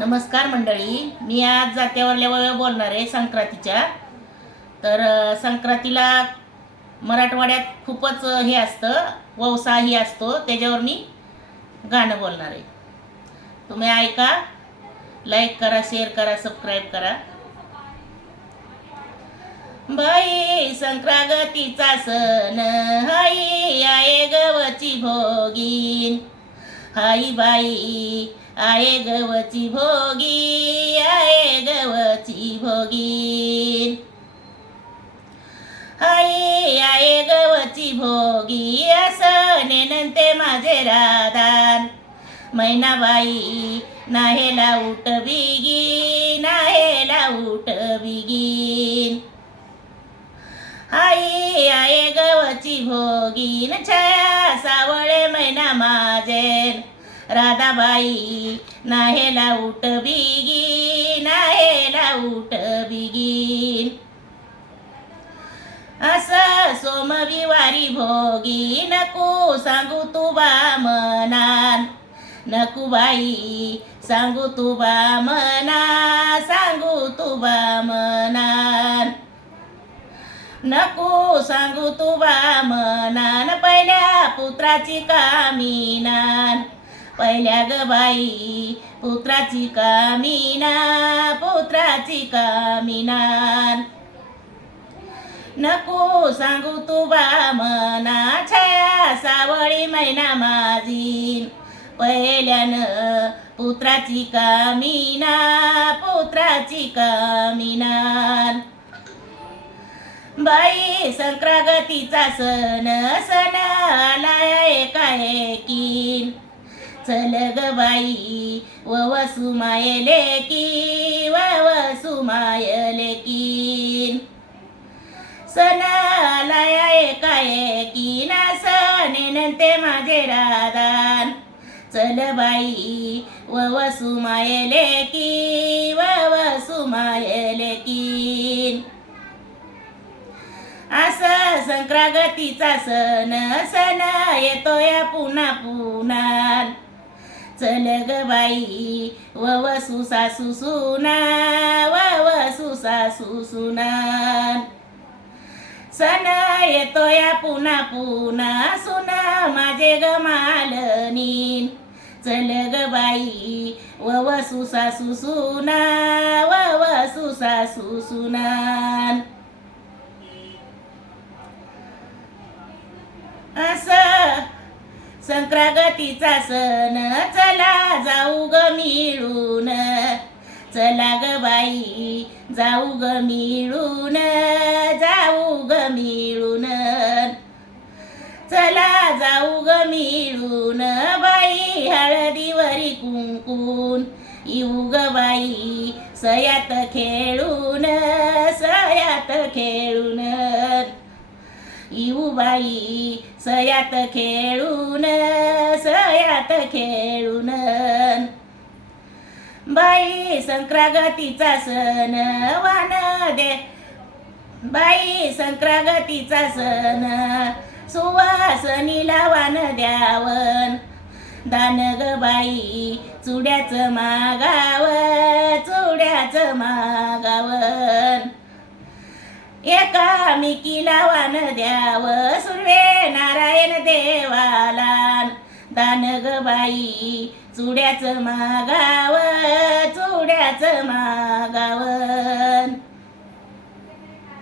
नमस्कार मंडळी. मी आज जात्यावरल्या वया बोलणार आहे संक्रांतीच्या. तर संक्रांतीला मराठवाड्यात खूपच हे असतं ववसाही असतो. त्याच्यावर मी गाणं बोलणार आहे. तुम्ही ऐका. लाईक करा शेअर करा सबस्क्राईब करा. बाई संक्रांतीचा सण हाई आहे गवची भोगीन. हाई बाई आहे गवची भोगी आहे गवची भोगी. आई आहे गवची भोगी असं नेनंते माझे राधान. मैनाबाई नाहेला उठ बिगी नाहेला उठ बिगीन. आई आहे गवची भोगीन छाया सावळे मैना माझे राधाबाई नाहेला उठ बिगी नाहेला उठ बिगीन. असं सोमविवारी भोगी नको सांगू तुबा मनान. नको बाई सांगू तुबा मना सांगू तुबा मनान. नको सांगू तुबा मनान पहिल्या पुत्राची कामीनान पहिल्या ग बाई पुत्राची कामिना पुत्राची कामिना. नको सांगू तू मना छाया सावळी मैना माझी. पहिल्यानं पुत्राची कामिना पुत्राची कामिना. बाई संक्रांतीचा सण सण आलाय की वत्सलगबाई व वसुमायले की व वसु मायले की व वसु मायले की ना आलाय एकाएकीन माझे राधान. चल बाई व वसु मायले की व वसु मायले की संक्रागतीचा संक्रांतीचा सण सण या पुन्हा पुन्हा. चल ग बाई व वसू सासू सुना व वसू सासू सुना येतो या पुन्हा पुन्हा सुना माझे ग मालनी चल ग बाई व वसू सासू सुना व वसू सासू सुना संक्रागतीचा सण. चला जाऊ ग मिळून. चला ग बाई जाऊ ग मिळून. जाऊ ग मिळून. चला जाऊ ग मिळून. बाई हळदीवरी कुंकून. येऊ ग बाई सयात खेळून. सयात खेळून. येऊ बाई सयात खेळून सयात खेळून बाई संक्रागतीचा सण वान दे बाई संक्रागतीचा सण सुवासनीला वान द्यावन दान ग बाई चुड्याचं मागाव चुड्याचं मागावन एकामिकीला वान द्याव. सुर्वे नारायण देवाला दान ग बाई चुड्याचं मागाव चुड्याचं मागाव.